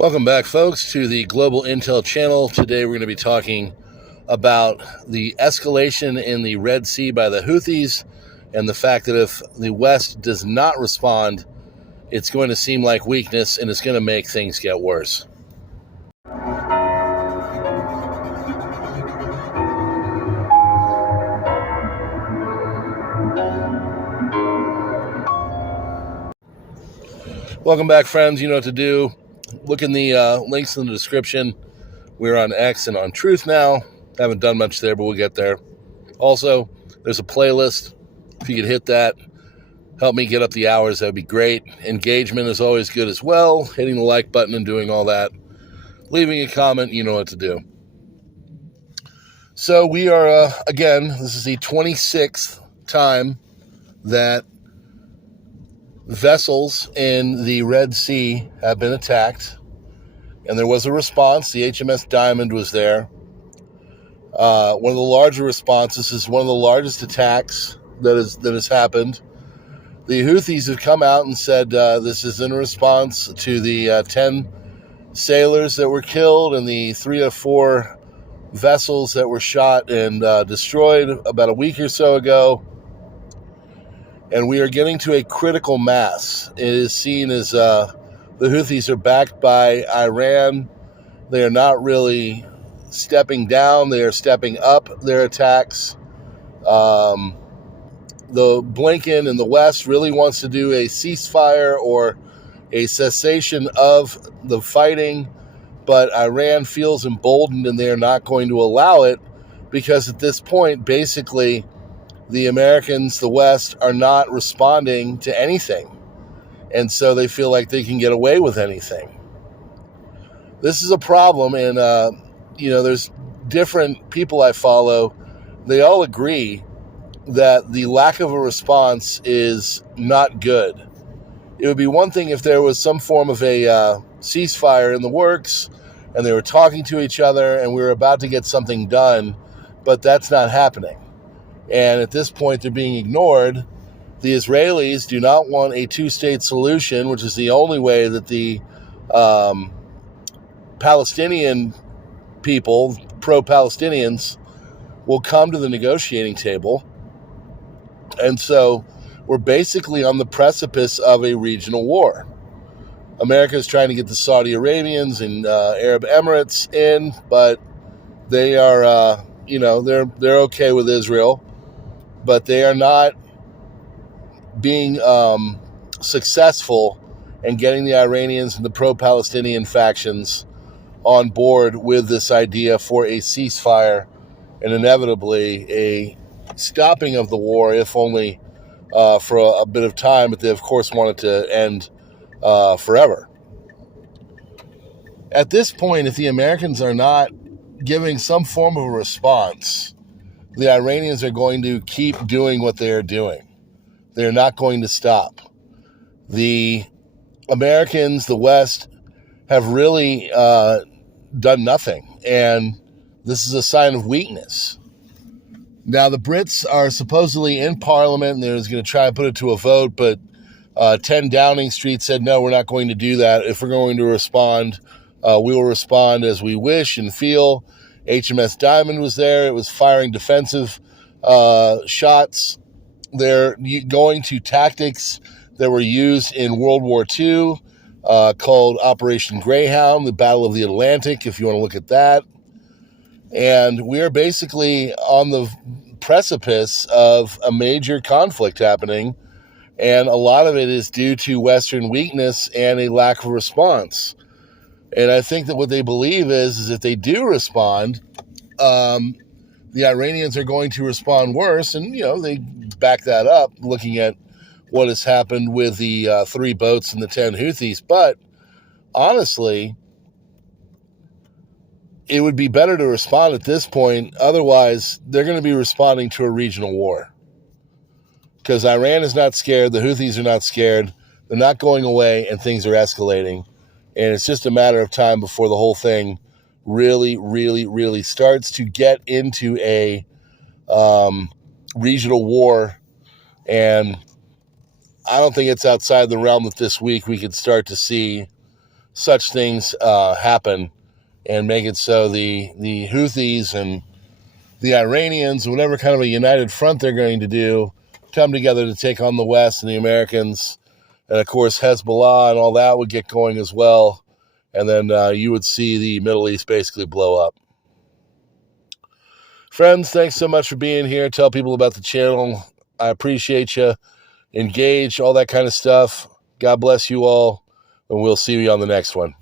Welcome back, folks, to the Global Intel channel. Today we're going to be talking about the escalation in the Red Sea by the Houthis and the fact that if the West does not respond, it's going to seem like weakness and it's going to make things get worse. Welcome back, friends. You know what to do. Look in the links in the description. We're on X and on Truth now. Haven't done much there, but we'll get there. Also, there's a playlist. If you could hit that, help me get up the hours, that would be great. Engagement is always good as well. Hitting the like button and doing all that. Leaving a comment, you know what to do. So we are, again, this is the 26th time that vessels in the Red Sea have been attacked, and there was a response. The HMS Diamond was there. One of the larger responses is one of the largest attacks that has happened. The Houthis have come out and said this is in response to the 10 sailors that were killed and the 3 or 4 vessels that were shot and destroyed about a week or so ago. And we are getting to a critical mass. It is seen as the Houthis are backed by Iran. They are not really stepping down. They are stepping up their attacks. The Blinken in the West really wants to do a ceasefire or a cessation of the fighting, but Iran feels emboldened and they are not going to allow it because at this point, basically, the Americans, the West, are not responding to anything. And so they feel like they can get away with anything. This is a problem, and, there's different people I follow. They all agree that the lack of a response is not good. It would be one thing if there was some form of a ceasefire in the works, and they were talking to each other, and we were about to get something done, but that's not happening. And at this point, they're being ignored. The Israelis do not want a two-state solution, which is the only way that the Palestinian people, pro-Palestinians, will come to the negotiating table. And so we're basically on the precipice of a regional war. America is trying to get the Saudi Arabians and Arab Emirates in, but they are, they're okay with Israel. But they are not being successful in getting the Iranians and the pro-Palestinian factions on board with this idea for a ceasefire and inevitably a stopping of the war, if only for a bit of time, but they, of course, want it to end forever. At this point, if the Americans are not giving some form of a response, the Iranians are going to keep doing what they are doing. They're not going to stop. The Americans, the West, have really done nothing, and this is a sign of weakness. Now, the Brits are supposedly in Parliament, and they're going to try and put it to a vote, but 10 Downing Street said, no, we're not going to do that. If we're going to respond, we will respond as we wish and feel. HMS Diamond was there. It was firing defensive shots. They're going to tactics that were used in World War II called Operation Greyhound, the Battle of the Atlantic, if you want to look at that. And we are basically on the precipice of a major conflict happening, and a lot of it is due to Western weakness and a lack of response. And I think that what they believe is if they do respond, the Iranians are going to respond worse. And, they back that up looking at what has happened with the 3 boats and the 10 Houthis. But honestly, it would be better to respond at this point. Otherwise, they're going to be responding to a regional war. Because Iran is not scared. The Houthis are not scared. They're not going away, and things are escalating. And it's just a matter of time before the whole thing really, really, really starts to get into a regional war. And I don't think it's outside the realm that this week we could start to see such things happen and make it so the Houthis and the Iranians, whatever kind of a united front they're going to do, come together to take on the West and the Americans. And, of course, Hezbollah and all that would get going as well. And then you would see the Middle East basically blow up. Friends, thanks so much for being here. Tell people about the channel. I appreciate you. Engage, all that kind of stuff. God bless you all, and we'll see you on the next one.